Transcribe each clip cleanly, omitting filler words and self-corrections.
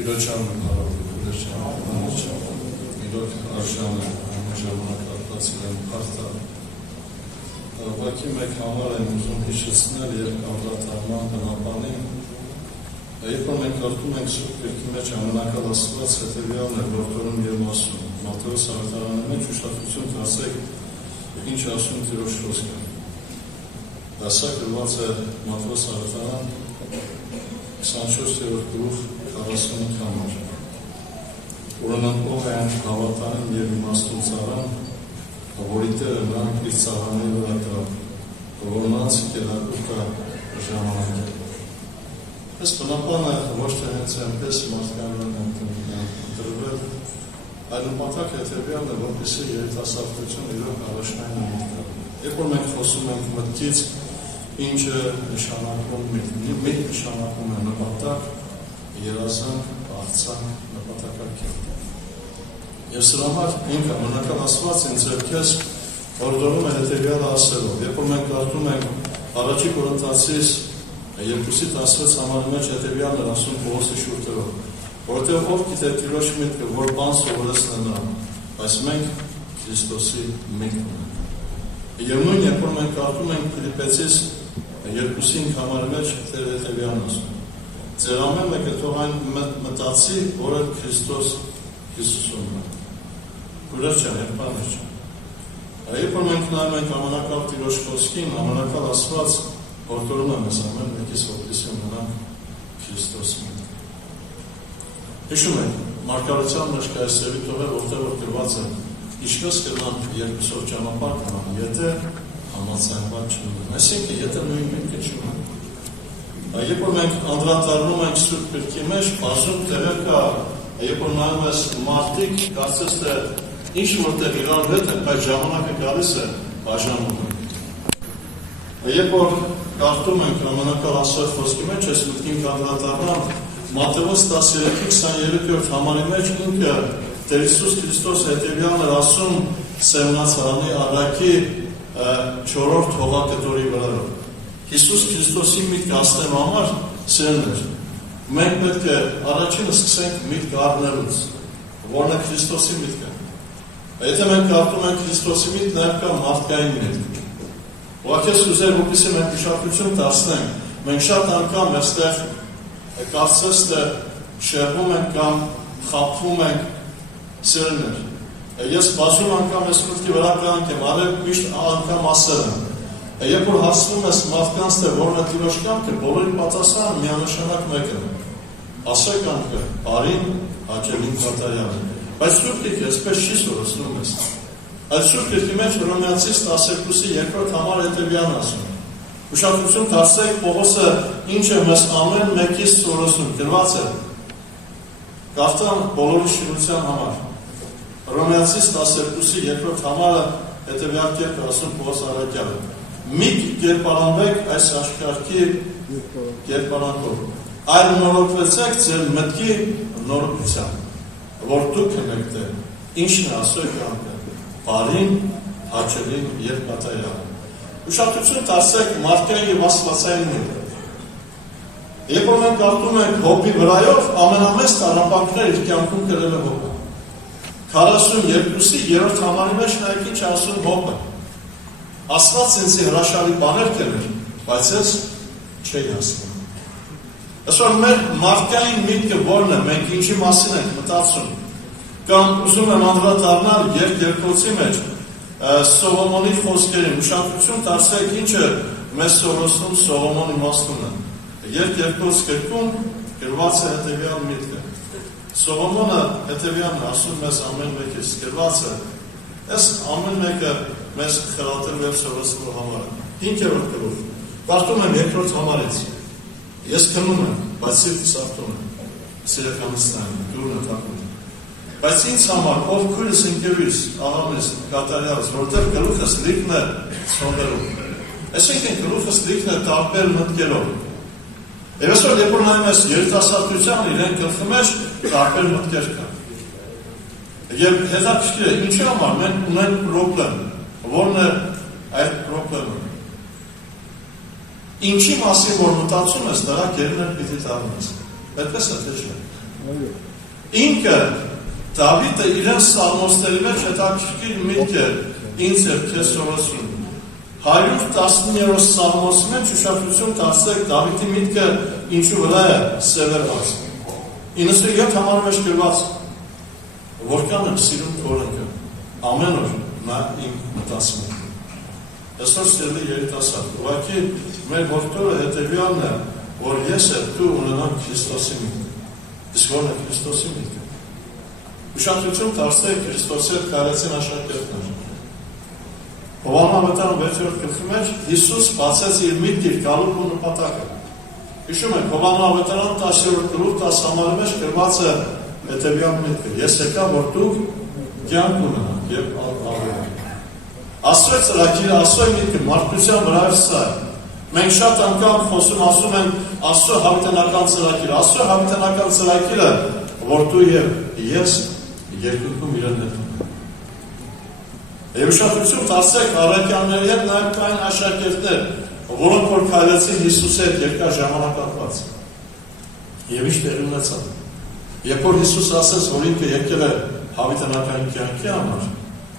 Տիրոջանը իրոք արժան է ժամանակացել եմ հարթար ուղղակի մեկ համար եմ ուզում հիշեցնել և անդրադառնալ բնապանին երբ որ մենք կարդում ենք Սուրբ Գրքի մեջ ամենակալ Աստված հետևյալն է որդորում և ասում Մատթեոս ավետարանի մեջ ուշադրություն դարձեք ինչ ասում Տիրոջ խոսքը դասա գրված է Մատթեոս ավետարան 24-րդ գլուխ 45 համար Ուրեմն ով է այն հավատային և իմաստուն ծառան, որի տերը նրանք իր ծառաների վրա կրավ, որ նրանց կերակուր կա ժամանակ է։ Այս բնապանը ոչ թե հենց այնպես մարդկանն են ընտրվել, այլ նպատակ հետևյալն է, որպեսզի երիտասարդությունը իրոք առաջնային միտքը։ Երբ որ մենք խոսում ենք մտքից, ինչը նշանակում միտք նշանակում է նպատակ, երազանք, աղցանք, նպատակակետ։ Եվ սրա համար ինքը ամենակալ Աստված ինձ և քեզ հորդորում է հետևյալը ասելով։ Երբ որ մենք կարդում ենք առաջի Կորինթացիս 2:16 համարի մեջ հետևյալն էր ասում Պողոսի շուրթերով, որովհետև ով գիտե Տիրոջ միտքը, որ բան սովորեցնե նրան, բայց մենք Քրիստոսի միտքն ունենք։ Եվ նույն երբ որ մենք կարդում ենք Ֆիլիպպեցիս 2:5 համարի մեջ հետևյալն ասում. Ձեր ամեն մեկը թող այն մտածի, որը Քրիստոս Հիսուսում է։ Ուրեր չեն, երբաներ չեն։ Երբ որ մենք նայում ենք ամենակալ Տիրոջ խոսքին, ամենակալ Աստված հորդորում է մեզ ամեն մեկիս որպեսզի ունենանք Քրիստոսի միտքը։ Հիշում եք, մարգարեության մեջ կա այս սևի տողը, որտեղ որ գրված է, ինչպես կգնան երկուսով ճանապարհ գնան, եթե համաձայնված չլինեն։ Այսինքն, եթե նույն միտքը չունեն։ Երբ որ մենք անդրադառնում ենք Սուրբ Գրքի մեջ, բազում տեղեր կա, երբ որ նայում ես մարդիկ, կարծես թե ինչ որտեղ իրար հետ են, բայց ժամանակը գալիս է բաժանում են։ Երբ որ կարդում ենք ամենակալ Աստծո խոսքի մեջ, այս մտքին կանդրադառնամ Մատթեոս 13:23 համարի մեջ ինքը Տեր Հիսուս Քրիստոս հետևյալն էր ասում Սևնացարանի առակի 4-րդ հողակտորի վրա։ Հիսուս Քրիստոսի միտքը ասնելու համար սերն էր։ Մենք պետք է առաջինը սկսենք միտք առնելուց, որն է Քրիստոսի միտքը։ Եթե մենք կարդում ենք Քրիստոսի միտք, նաև կա մարդկային միտք։ Ուղղակի ուզեր, որպեսզի մենք ուշադրություն դարձնենք, մենք շատ անգամ այստեղ կարծես թե շեղվում ենք կամ խաբվում ենք սերներ։ Ես բազում անգամ այս մտքի վրա կյանք եմ արել, միշտ անգամ ասել եմ։ Երբ որ հասնում ես մարդկանց թե որն է Տիրոջ կամքը, բոլորի պատասխանը միանշանակ մեկն է։ Ասեք անքը, բարին, հաճելին կատարյալը։ Բայց Սուրբ Գրքը այսպես չի սովորեցնում մեզ։ Այդ Սուրբ Գրքի մեջ Հռոմեացիս 12:2 համար հետևյալն ասում։ Ուշադրություն դարձրեք Պողոսը ինչ է մեզ ամեն մեկից սովորեցնում, գրված է։ Կարդամ բոլորի շինության համար։ Հռոմեացիս 12:2 համարը հետևյալ կերպ ասում Պողոս առաքյալը։ Մի կերպարանվեք այս աշխարհի կերպարանքով, այլ նորոգվեցեք ձեր մտքի նորոգությամբ, որ դուք եք դեր, ինչն է ասո կյանքը, բարին, հաճելին և կատարյալը։ Ուշադրություն դարձրեք մարդկային և աստվածային միտքը։ Երբ որ մենք կարդում ենք Հոբի վրայով, ամենամեծ տառապանքները իր կյանքում կրել է Հոբը։ 42-րդ համարի մեջ նայեք ինչ ասում Հոբը։ Աստված ինձ հրաշալի բաներ կերներ, բայց ես չէի հասնում։ Այսօր մեր մարդկային միտքը որն է, մենք ինչի մասին ենք մտածում, կամ ուզում եմ անդրադառնալ երկրոցի մեջ Սողոմոնի խոսքերին, ուշադրություն դարձրեք ինչը մեզ սովորեցնում Սողոմոնի իմաստունը։ Երկրոց գրքում գրված է հետևյալ միտքը։ Սողոմոնը հետևյալն ասում մեզ ամեն մեկից գրված է, այս ամեն մեկը մեզ խրատելու և սովորեցնելու համար։ 5-րդ գլուխ։ Կարդում եմ 2-րդ համարից։ Ես քնում եմ, բայց սիրտս արթուն է։ Սիրականս նայում, դուրն է թակում։ Բայց ինձ համար, ով քույրս ընկերուս, աղամիս, կատարյալս, որտեղ գլուխս լիքն է սոնդերում։ Այսինքն գլուխս լիքն է տարբեր մտքերով։ Եվ այսօր երբ որ նայում ես երիտասարդության իրեն գլխի մեջ տարբեր մտքեր կան։ Եվ հետաքրքիր է, ինչի համար մենք ունենք պրոբլեմ, որն է այդ պրոբլեմը։ Ինչի մասին որ մտածում ես, դրա կերներ պիտի դառնաս։ Այդպես է թե չէ։ Ինքը Դավիթը իրեն սաղմոսների մեջ հետաքրքիր միտք է ինձ էր քեզ սովորեցնում 119-րդ սաղմոսի մեջ ուշադրություն դարձրեք Դավիթի միտքը ինչու վրա է սևեռված 97 համարի մեջ գրված որքան եմ սիրում օրենքը ամեն օր նա իմ մտածում եմ այսօր սիրելի երիտասարդ ուղղակի մեր ողջորը հետևյալն է որ ես եմ դու ունենամ Քրիստոսի միտքը իսկ ո՞րն է Քրիստոսի միտքը ուշադրություն դարձրեք Քրիստոսի հետ կարեցին աշակերտներ Հովաննավետարան 6-րդ գլխի մեջ Հիսուս բացեց իր միտքը գալու ու նպատակը հիշում եք Հովաննավետարան 10-րդ գլուխ 10 համարի մեջ գրված է հետևյալ միտքը ես եկա որ դուք կյանք ունենաք եւ ապրեք Աստծո ծրագիրը Աստծո միտքը մարդկության վրա սա մենք շատ անգամ խոսում ասում ենք Աստծո հավիտենական ծրագիրը Աստծո հավիտենական ծրագիրը որ դու եւ ես երկուքում իրեն հետ Եվ ուշադրություն դարձրեք առաքյալների հետ նաև կային աշակերտներ, որոնք որ քայլեցին Հիսուսի հետ երկար ժամանակահատված։ Եվ ինչ տեղի ունեցավ։ Երբ որ Հիսուս ասեց, որ ինքը եկել է հավիտենական կյանքի համար,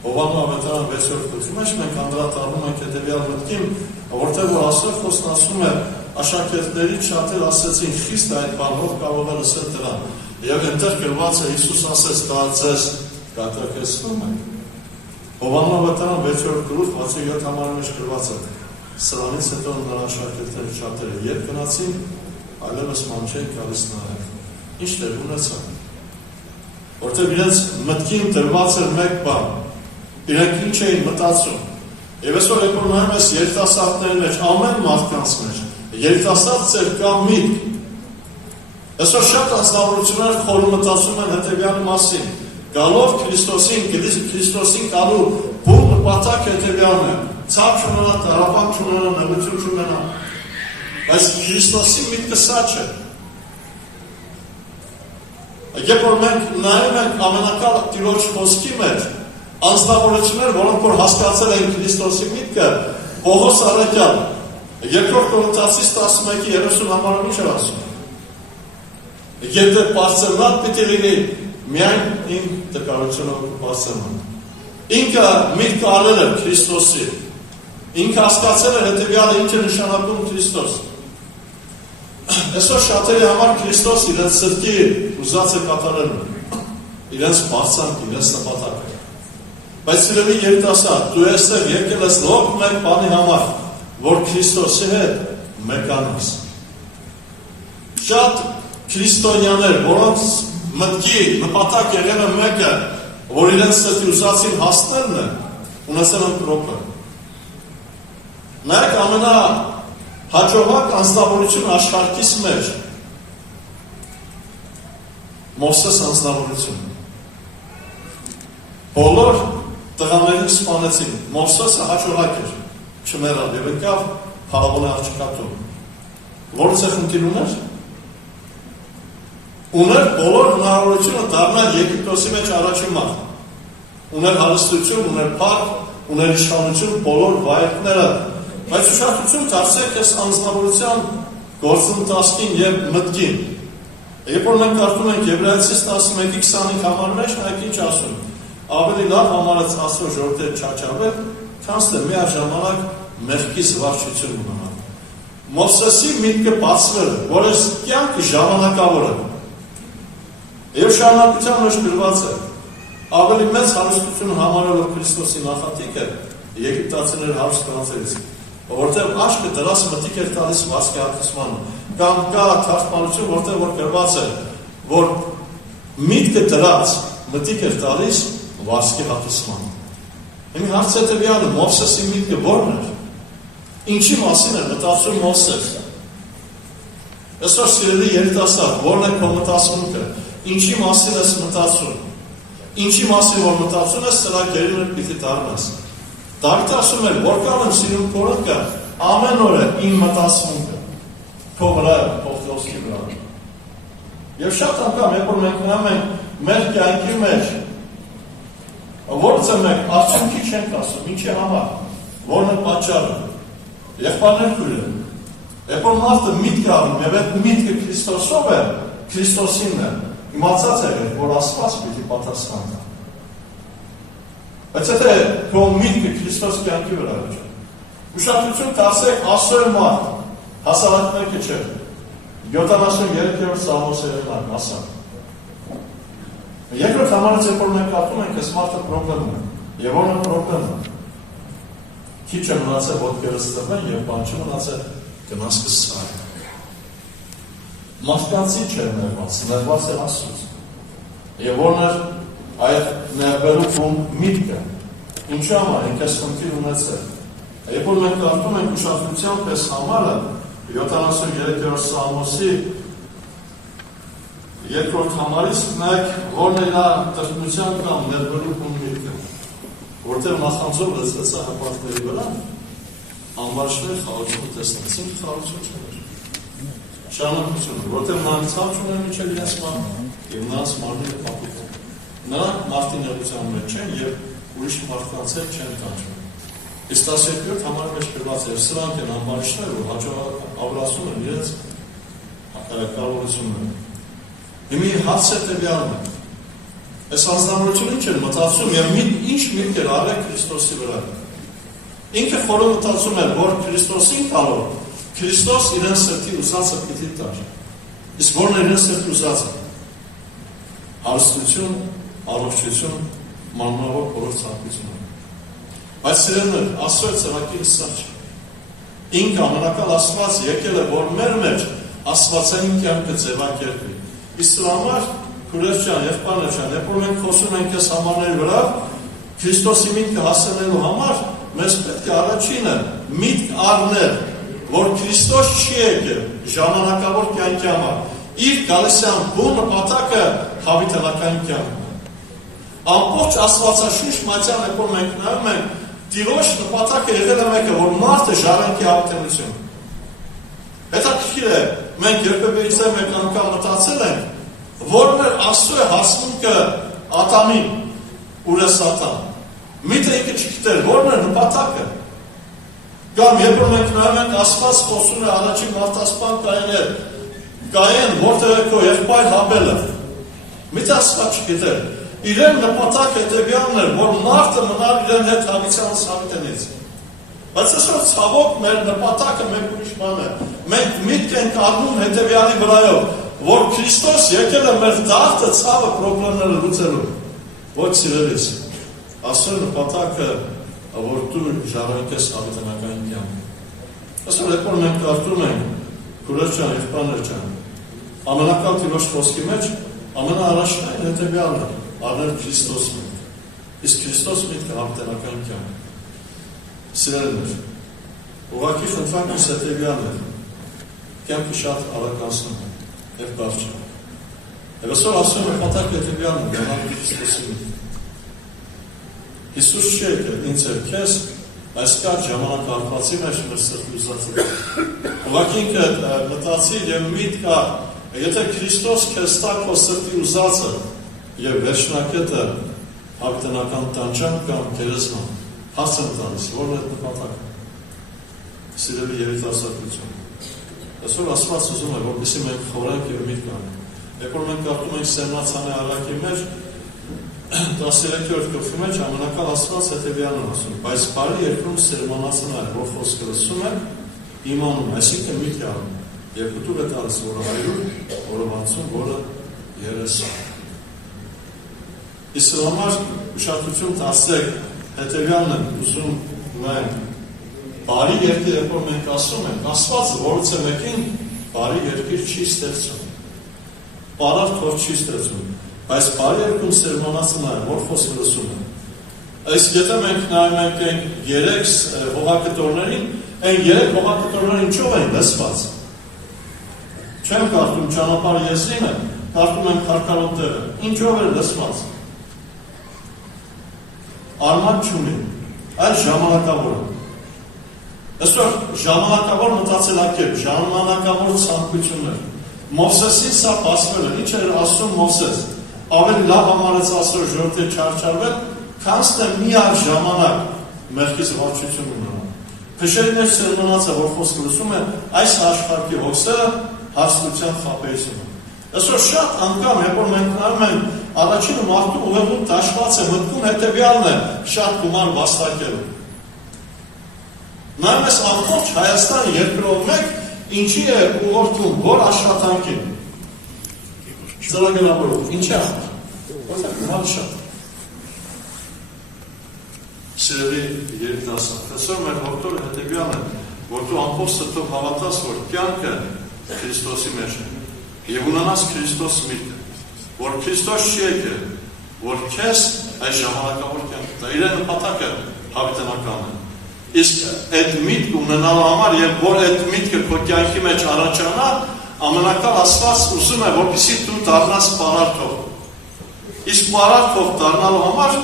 Հովաննու ավետարան 6-րդ գլխի մեջ մենք անդրադառնում ենք հետևյալ մտքին, որտեղ որ Աստծո խոսքն ասում է աշակերտներից շատեր ասեցին խիստ այդ բանով կարող է լսել դրան։ Եվ այնտեղ գրված է Հիսուս ասեց դա ձեզ կատակեցնում է։ Հովաննու ավետարան 6-րդ գլուխ 67 համարի մեջ գրված է։ Սրանից հետո նրա աշակերտների շատերը երբ գնացին, այլևս ման չէին գալիս նայել։ Ինչ տեղ ունեցավ։ Որտեղ իրենց մտքին դրված էր մեկ բան։ Իրենք ինչ էին մտածում։ Եվ այսօր երբ որ նայում ես երիտասարդների մեջ, ամեն մարդկանց մեջ, երիտասարդ ծեր կա միտք։ Այսօր շատ անձնավորություններ խորը մտածում են հետևյալի մասին։ Գալով Քրիստոսին գալու բուն նպատակ հետևյալն է։ Ցավ չունենա, տառապանք չունենա, նեղություն չունենա։ Բայց Քրիստոսի միտքը սա չէ։ Երբ որ մենք նայում ենք ամենակալ Տիրոջ խոսքի մեջ, անձնավորություններ, որոնք որ հասկացել են Քրիստոսի միտքը, Պողոս առաքյալ, երկրորդ Կորինթացիս 11:30 համարում ինչ էր ասում։ Եթե բարձրանալ պիտի լինի միայն իմ տկարությունով բարձրանալ։ Ինքը միտք արել է Քրիստոսի։ Ինքը հասկացել է հետևյալը ինչ է նշանակում Քրիստոս։ Այսօր շատերի համար Քրիստոս իրենց սրտի ուզած է կատարել իրենց բարձրանք, իրենց նպատակը։ Բայց սիրելի երիտասարդ, դու այստեղ եկել ես լոկ մեկ բանի համար, որ Քրիստոսի հետ մեկանաս։ Շատ քրիստոնյաներ, որոնց մտքի նպատակ եղել է մեկը, որ իրենց սրտի ուզածին հասնելն է, ունեցել են կրոպը։ Նայեք ամենահաջողակ անձնավորություն աշխարհիս մեջ Մովսես անձնավորությունը։ Բոլոր տղաներին սպանեցին, Մովսեսը հաջողակ էր, չմեռավ եւ եկավ Փարավոնի աղջկատում։ Որից է խնդիր ուներ։ Ուներ բոլոր հնարավորությունը դառնալ Եգիպտոսի մեջ առաջին մարդ։ Ուներ հարստություն, ուներ փառք, ուներ իշխանություն, բոլոր վայրկները։ Բայց ուշադրություն դարձրեք այս անձնավորության գործընթացին եւ մտքին։ Երբ որ մենք կարդում ենք Եբրայեցիս 11:25 համարի մեջ, նայեք ինչ ասում։ Ավելի լավ համարած Աստծո ժողովրդի չաչավել, քան թե միաժամանակ մեղքի զվարճություն ունենալ։ Մովսեսի միտքը բացվել է, որ այս կյանքը ժամանակավոր է։ Եվ շարունակության մեջ գրված է, ավելի մեծ հարստություն համարելով Քրիստոսի նախատիկը եգիպտացիների հարուստ կանանցերից, որտեղ աչքը դրած մտիկ էր տալիս վասկի հատկացմանը, կամ կա թարգմանություն, որտեղ որ գրված է, որ միտքը դրած մտիկ էր տալիս վասկի հատկացմանը։ Իմ հարց հետևյալը Մովսեսի միտքը ո՞րն էր։ Ինչի մասին էր մտածում Մովսես։ Այսօր սիրելի երիտասարդ, ո՞րն է քո մտածմունքը։ Ինչի մասին ես մտածում։ Ինչի մասին որ մտածում ես, սրա գերին պիտի դառնաս։ Դավիթ ասում է, որքան եմ սիրում Քորոքը, ամեն օր է իմ մտածմունքը։ Քո վրա, քո խոսքի վրա։ Եվ շատ անգամ, երբ որ մենք ունեմ ենք մեր կյանքի մեջ, որից մենք արդյունքի չենք ասում, ինչի համար, որն է պատճառը։ Եղբայրներ քույրեր։ Երբ որ մարդը միտք առնում, եւ այդ միտքը Քրիստոսով է, Քրիստոսինն է, իմացած եղեք, որ Աստված պիտի պատասխան տա։ Բայց եթե քո միտքը Քրիստոս կյանքի վրա չէ, ուշադրություն դարձեք Աստծո մարդ, հասարակ մեկը չէ, 73-րդ Սաղմոսը եղնակ, ասա։ Երկրորդ համարից երբ որ մենք կարդում ենք, այս մարդը պրոբլեմն է, եւ որն է պրոբլեմը։ Քիչ է մնացել ոտքերս տվեն եւ բան չմնացել գնաս կսարի։ Մարդկանցի չէ ներված է Աստծուց։ Եվ որն էր այդ ներբերում միտքը, ինչու համար ենք այս խնդիր ունեցել։ Երբ որ մենք կարդում ենք ուշադրությամբ այս համարը 73-րդ Սաղմոսի երկրորդ համարից մեկ, որն է նա տրտմության կամ ներբերում միտքը, որտեղ նախանձով լծվեցա հպատների վրա, անվարժներ խաղացումը տեսնեցին, խաղացում չներ։ Շարունակությունը, որտեղ նրանք ցավ չունեն միջև իրենց մարմինը, եւ նրանց մարմինը կապույտ է։ Նրանք մարդի նեղության մեջ չեն եւ ուրիշ մարդկանց հետ չեն տանջվում։ Իսկ 12-րդ համարի մեջ գրված է, սրանք են անվարժները, որ հաջող ավրացում են իրենց կարողությունները։ Հիմի հարցը տվյալն է։ Այս հանձնարարությունը ինչ էր մտածում եւ ինչ միտք էր արել Քրիստոսի վրա։ Ինքը խորը մտածում էր, որ Քրիստոսին կարող Քրիստոս իրեն սրտի ուզածը պիտի տար։ Իսկ որն է իրեն սրտի ուզածը։ Հարստություն, առողջություն, մանրավոր բոլոր ցանկությունները։ Բայց սիրելիներ, Աստծո ծրագիրը սա չէ։ Ինքը ամենակալ Աստված եկել է, որ մեր մեջ աստվածային կյանքը ձևակերպի։ Իսկ դրա համար Քուրես ջան, եղբայր ջան, երբ որ մենք խոսում ենք այս համարների վրա, Քրիստոսի միտքը հասնելու համար մեզ պետք է առաջինը միտք առնել, որ Քրիստոս չի եկել ժամանակավոր կյանքի համար։ Իր գալիսյան բուն նպատակը հավիտենական կյանքն է։ Ամբողջ Աստվածաշունչ մատյան երբ որ մենք նայում ենք, Տիրոջ նպատակը եղել է մեկը, որ մարդը ժառանգի հավիտենություն։ Հետաքրքիր է, մենք երբևէ մեկ անգամ մտածել ենք, որն էր Աստծո հասմունքը Ադամին, ուր է Սատան։ Միթե ինքը չգիտեր, որն էր նպատակը։ Կամ երբ որ մենք նայում ենք, Աստված խոսում է առաջին մարդասպան Կայեն հետ, Կայեն, որտեղ է քո եղբայր Հաբելը։ Միթե Աստված չգիտեր։ Իրեն նպատակ հետևյալն էր, որ մարդը մնար իրեն հետ հավիտյանս հավիտենից։ Բայց այսօր ցավոք մեր նպատակը մեկ ուրիշ բան է։ Մենք միտք ենք առնում հետևյալի վրայով, որ Քրիստոս եկել է մեր դարձը ցավը պրոբլեմները լուծելու։ Ոչ սիրելիս, Աստծո նպատակը, որ դու ժառանգես հավիտենական կյանք։ Այսօր երբ որ մենք կարդում ենք Քուրես ջան, եղբայր ջան, ամենակալ Տիրոջ խոսքի մեջ ամենաառաջնային հետևյալն է, առնել Քրիստոս միտքը։ Իսկ Քրիստոս միտքը հավիտենական կյանք։ Սիրելիներ, ուղղակի խնդրանք իս հետևյալն է, կյանքը շատ արագացնում է եւ բարդ չէ։ Եվ այսօր ասում եմ նպատակը հետևյալն է, առնել Քրիստոսի միտքը։ Հիսուս չի եկել ինձ եւ քեզ այս կար ժամանակահատվածի մեջ մեր սրտի ուզածը։ Ուղղակի ինքը մտածի եւ միտք կա, եթե Քրիստոս քեզ տա քո սրտի ուզածը եւ վերջնակետը հավիտենական տանջանք կամ գերեզման, հարց եմ տալիս, որն է նպատակը։ Սիրելի երիտասարդություն։ Այսօր Աստված ուզում է, որպեսզի մենք խորենք եւ միտք անենք։ Երբ որ մենք կարդում ենք Սերմնացանի առակի մեջ 13-րդ գլխի մեջ ամենակալ Աստված հետևյալն է ասում, բայց բարի երկրում սերմանացն է, որ խոսքը լսում է, իմանում, այսինքն միտք է անում, եւ կտուր է տալիս, որը 100, որը 60, որը 30։ Իսկ համար ուշադրություն դարձեք, հետևյալն է ուզում մենք, բարի երկիր, երբ որ մենք ասում ենք, Աստված որից է մեկին բարի երկիր չի ստեղծում, բարավ թող չի ստեղծում, բայց բարի երկրում սերմանացն է, որ խոսքը լսում է։ Իսկ եթե մենք նայում ենք 3 հողակտորներին, այն 3 հողակտորները ինչով են լսված։ Չեմ կարդում ճանապարհ եզրինը, կարդում եմ քարքարոտ տեղը, ինչով է լսված։ Արմատ չունի, այլ ժամանակավոր է։ Այսօր ժամանակավոր մտածելակերպ, ժամանակավոր ցանկություններ։ Մովսեսին սա բացվել է, ինչ էր ասում Մովսես։ Ավելի լավ համարեց Աստծո ժողովրդի չարչարվել, քան թե միակ ժամանակ մեղքի զվարճություն ունենալ։ Փշերի մեջ սերմանացը, որ խոսքը լսում է, այս աշխարհի հոգսերը հարստության խաբեություն։ Այսօր շատ անգամ, երբ որ մենք նայում ենք առաջինը մարդու ուղեղում դաշտված է մտքում հետևյալն է շատ գումար վաստակելու։ Նայում ես ամբողջ Հայաստան երկրով մեկ ինչի է ուղղորդում, որ աշխատանքին։ Ծրագրավորում, ինչի է։ Որտեղ գումար շատ։ Սիրելի երիտասարդ, այսօր մեր հորդորը հետևյալն է, որ դու ամբողջ սրտով հավատաս, որ կյանքը Քրիստոսի մեջ է եւ ունենաս Քրիստոս միտքը, որ Քրիստոս չի եկել, որ քեզ այս ժամանակավոր կյանքը տա, իր նպատակը հավիտենական է։ Իսկ այդ միտքը ունենալու համար եւ որ այդ միտքը քո կյանքի մեջ առաջանա, ամենակալ Աստված ուզում է, որպեսզի դու դառնաս պարարտող։ Իսկ պարարտող դառնալու համար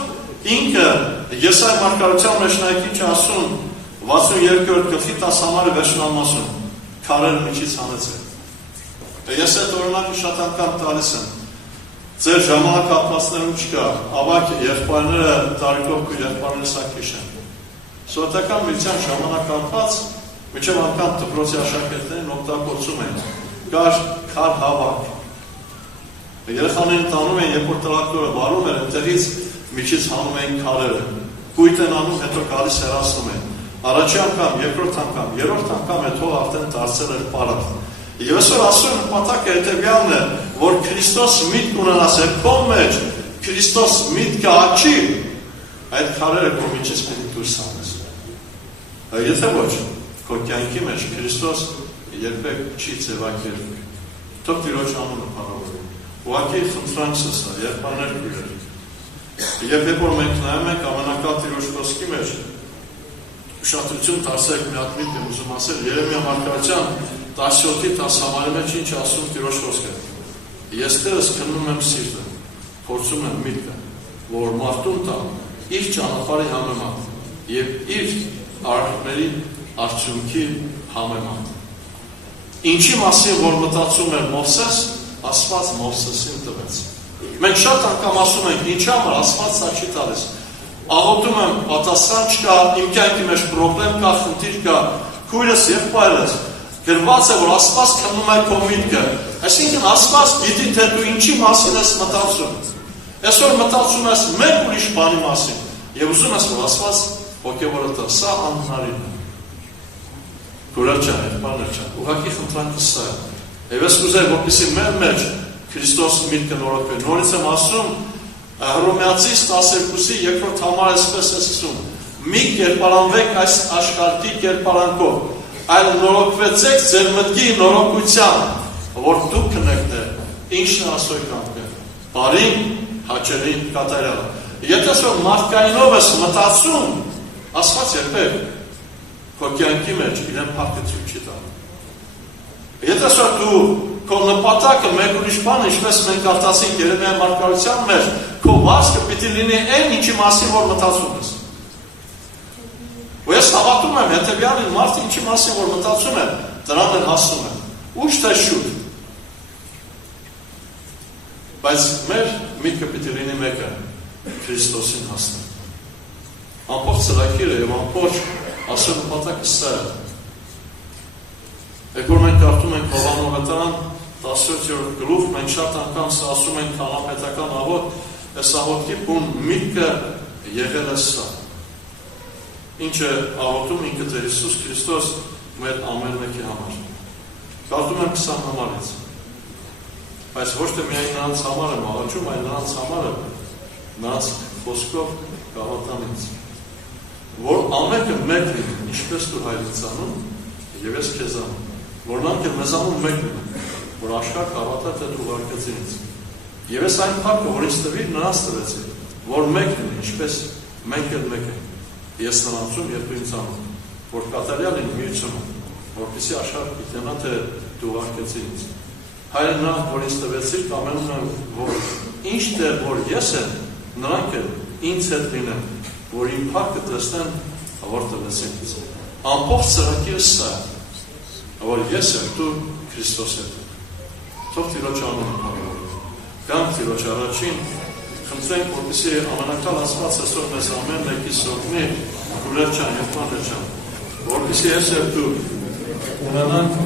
ինքը Եսայի մարգարության մեջ նայեք ինչ ասում 62-րդ գլխի 10-րդ վերջին ամասում քարերը միջից հանեցեք։ Ես այդ օրինակը շատ անգամ տալիս եմ։ Ձեր ժամանակ հատվածներում չկա, ավակ եղբայրները տարիքով քույր եղբայրները սա քիշեն։ Սովետական միության ժամանակ հատված մինչև անգամ դպրոցի աշակերտներին օգտագործում են։ Կար քար հավաք։ Երեխաներին տանում են, երբ որ տրակտորը վարում էր, այնտեղից միջից հանում էին քարերը։ Կույտ են անում, հետո գալիս հեռացնում են։ Առաջի անգամ, երկրորդ անգամ, երրորդ անգամ այդ հող արդեն դարձել էր պարարտ։ Եվ այսօր ասում նպատակը հետևյալն է, որ Քրիստոս միտք ունենաս այդ քո մեջ, Քրիստոս միտքը աչի, այդ քարերը քո միջից պետք է դուրս հանես։ Եթե ոչ, քո կյանքի մեջ Քրիստոս երբեք չի ձևակերպվի։ Թող Տիրոջ անունը փառավորի։ Ուղղակի խնդրանք սա, եղբայրներ քույրեր։ Եվ երբ որ մենք նայում ենք ամենակալ Տիրոջ խոսքի մեջ, ուշադրություն դարձեք մի հատ միտք եմ ուզում ասել, Երեմիա մարգարության 17-ի 10-րդ մեջ ինչ ասում Տիրոջ խոսքը։ Ես Տերս քննում եմ սիրտը, փորձում եմ միտքը, որ մարդուն տա իր ճանապարհի համեմատ եւ իր արարքների արդյունքի համեմատ։ Ինչի մասին որ մտածում էր Մովսես, Աստված Մովսեսին տվեց։ Մենք շատ անգամ ասում ենք, ինչ համար Աստված սա չի տալիս։ Աղոթում եմ, պատասխան չկա, իմ կյանքի մեջ պրոբլեմ կա, խնդիր կա, քույրս եղբայրս գրված է, որ Աստված քննում է քո միտքը։ Այսինքն Աստված գիտի, թե դու ինչի մասին ես մտածում։ Այսօր մտածում ես մեկ ուրիշ բանի մասին եւ ուզում ես, որ Աստված ոգևորը տա, սա անհնարին է։ Քույրեր ջան, եղբայրներ ջան, ուղղակի խնդրանքը սա է։ Եվ ես կուզեի, որպեսզի մեր մեջ Քրիստոս միտքը նորոգվի։ Նորից եմ ասում, Հռոմեացիս 12-ի երկրորդ համար այսպես է ասում. մի կերպարանվեք այս աշխարհի կերպարանքով, այլ նորոգվեցեք ձեր մտքի նորոգությամբ, որ դուք կնեք ինչն ասոյքանք է, բարին, հաճելին, կատարյալը։ Եթե որ մարդկայինով ես մտածում, Աստված երբեք քո կյանքի մեջ իրեն փառքություն չի տա։ Եթե որ դու քո նպատակը մեկ ուրիշ բան, ինչպես մենք արտասենք Երեմիա մարգարության մեջ, քո վարձքը պիտի լինի այն ինչի մասին որ մտածում ես։ Ու ես հավատում եմ հետևյալին մարդը ինչի մասին որ մտածում է, դրան էլ հասնում է։ Ուշ թե շուտ։ Բայց մեր միտքը պիտի լինի մեկը, Քրիստոսին հասնել։ Ամբողջ ծրագիրը եւ ամբողջ ասել նպատակը սա է։ Երբ որ մենք կարդում ենք Հովաննովետարան 17-րդ գլուխ, մենք շատ անգամ ասում ենք հանրապետական աղոթ, այս աղոթքի բուն միտքը եղել է սա։ Ինչը աղոթում ինքը Տեր Հիսուս Քրիստոս մեր ամեն մեկի համար։ Կարդում եմ 20 համարից։ Բայց ոչ թե միայն նրանց համար եմ աղոթում, այլ նրանց համար եմ նրանց խոսքով գավատան ինձ։ Որ ամենը մեկ լինի, ինչպես դու հայրից անում, եւ ես քեզ անում, որ նրանք էլ մեզանում մեկ լինեն, որ աշխարհ հավատա թե դու ուղարկեցին ինձ։ Եվ ես այն փառքը, որ ինձ տվի, նրանց տվեցի, որ մեկ լինի, ինչպես մենք էլ մեկ ենք։ Ես նրանցում եւ դու ինձ անում, որ կատարյալ լինի միությունը, որպեսզի աշխարհ գիտենա թե դու ուղարկեցին ինձ։ Հայրը նրանք, որ ինձ տվեցիր, կամենում են, որ ինչ դեր որ ես եմ, նրանք էլ ինձ հետ լինեն, որ իմ փառքը տեսնեն, որ տվեցին ինձ։ Ամբողջ ծրագիրը սա է, որ ես եմ, դու Քրիստոս հետ։ Թող Տիրոջ անունը փառվի։ Գանք Տիրոջ առաջին, խնդրենք, որպեսզի ամենակալ Աստված այսօր մեզ ամեն մեկի սօգնի, քույրեր ջան, եղբայրներ ջան, որպեսզի ես եւ դու ունենանք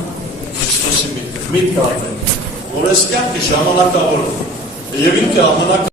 Քրիստոսի միտքը առնենք։ որ այս կյանքը ժամանակավոր է, եւ ինքը ամենակ